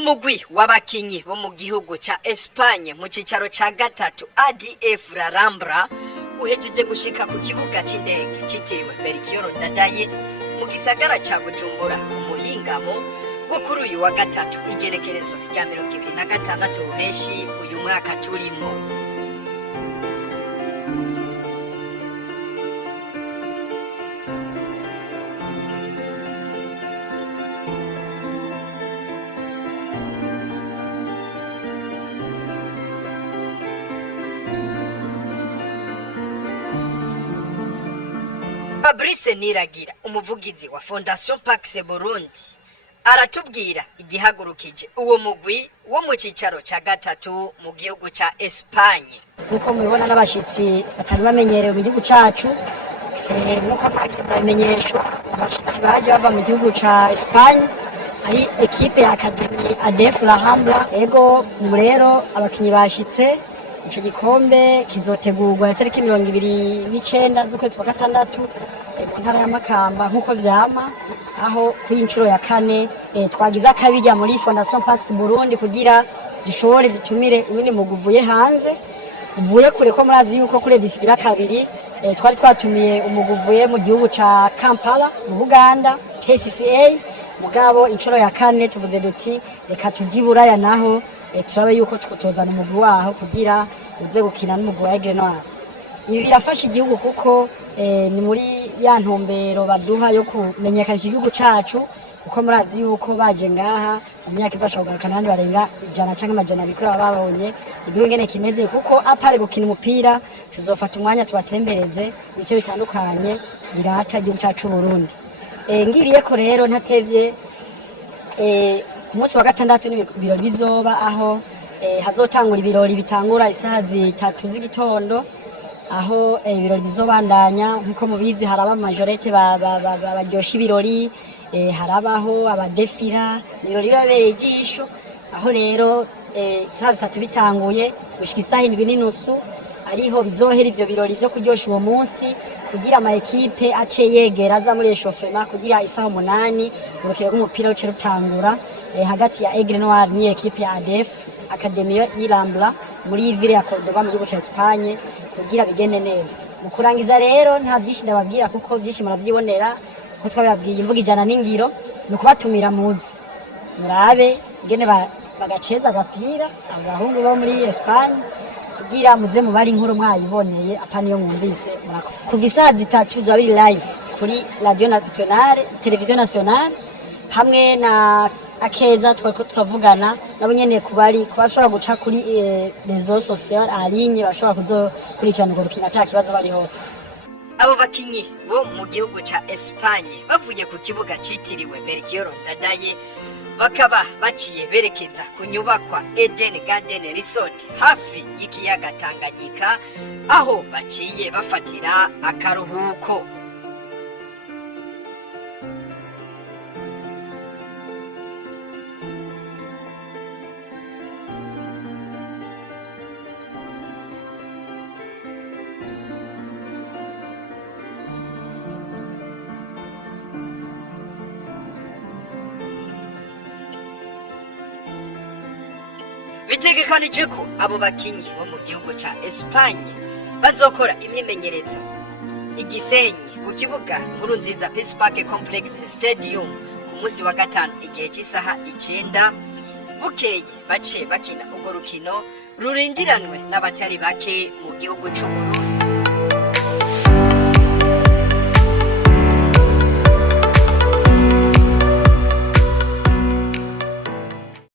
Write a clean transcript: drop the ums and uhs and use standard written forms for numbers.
umugwi w'abakinyi bo mu gihugu ca Espagne mu cicaro ca gatatu ADF La Rambla uhejeje gushika ku kibuga c'indege citiriwe Melchior Ndadaye mu gisagara ca Bujumbura ku muhingamo wo kuri uyu wa gatatu igerekerezo rya 2026 ruheshi uyu mwaka turimwo. Fabrice Niragira umuvugizi wa Fondation Pax Burundi aratubwira igihagurukije uwo mugwi wo mu cicaro ca gatatu mu gihugu ca Espagne. Nkuko mubibona n'abashitsi batari bamenyerewe mu gihugu cacu, nuko bamenyeshwa abashitsi baje bava mu gihugu ca Espagne ari equipe ya Academy ADF La Rambla. Ego rero abakinyi bashitse, ico gikombe kizotegurwa itariki 29 z'ukwezi kwa gatandatu mu ntara ya Makamba nkuko vyama, aho kuri incuro ya kane twagize akabijya muri Fondation Pax Burundi kugira gishobore dutumire ubundi muguvuye hanze uvuye kure, ko murazi yuko kuri disigira kabiri twari twatumiye umuguvuye mu gihugu ca Kampala mu Buganda KCCA. Mugabo incuro ya kane tuvuze duti reka tujiburaya naho turabe yuko twotozana umugwi waho kugira uze gukina n'umugwi wa Aigle Noir. Ibi birafasha igihugu kuko ni muri ya ntumbero baduha yo kumenyekanisha igihugu cacu, kuko murazi yuko baje ngaha mu myaka izashobora kugaruka n'abandi barenga 100 canke amajana bikora babonye igihugu ngene kimeze, kuko apare gukina umupira tuzofata umwanya tubatembereze ibice bitandukanye birata igihugu cacu Burundi. Ngiriye ko rero ntatevye umunsi wa gatandatu n'ibirori bizoba, aho hazotangura ibirori bitangura isaha 3 z'igitondo, aho ibirori bizobandanya nkuko mubizi haraba majorete baryosha ibirori, harabaho abadefira, ibirori bibereye ijisho, aho rero isaha 3 bitanguye gushika isaha 7:30 ariho bizohera ivyo birori vyo kuryosha uwo munsi, kugira ama equipe ace yegera aza muri echauffement kugira isaha 8 urukino rw'umupira ruce rutangura hagati ya Aigle Noir ni equipe ya ADF Academy La Rambla muri ville ya Cordoba mu gihugu ca Espagne kugira bigende neza. Mu kurangiza rero nta vyinshi ndababwira kuko vyinshi muravyibonera ko twababwiye imvuga ijana n'ingiro, no kubatumira muzi murabe ngene bagaceza agapira abahungu bo muri Espagne kugira muze mubari inkuru mwayiboneye apani yo mwumvise. Kuva isaha 3 zabiri live kuri Radio Nationale, Television Nationale hamwe na Akeza twako turavugana nabo nyene kubashobora guca kuri réseaux sociaux alinye bashobora kuzokurikirana urwo rukino ata kibazo bari hose. Abo bakinyi bo mu gihugu ca Espagne bavuye ku kibuga citiriwe Melchior Ndadaye bakaba baciye berekeza ku nyubakwa Eden Garden Resort hafi y'ikiyaga Tanganyika, aho baciye bafatira akaruhuko. Bitegekanije ko abo bakinyi bo mu gihugu ca Espagne bazokora imyimenyerezo igisenyi ku kibuga Nkurunziza Peace Park Complex Stadium ku munsi wa gatanu igihe cy'isaha 9, bukeye bace bakina urwo rukino rurindiranwe n'abatari bake mu gihugu c'u Burundi.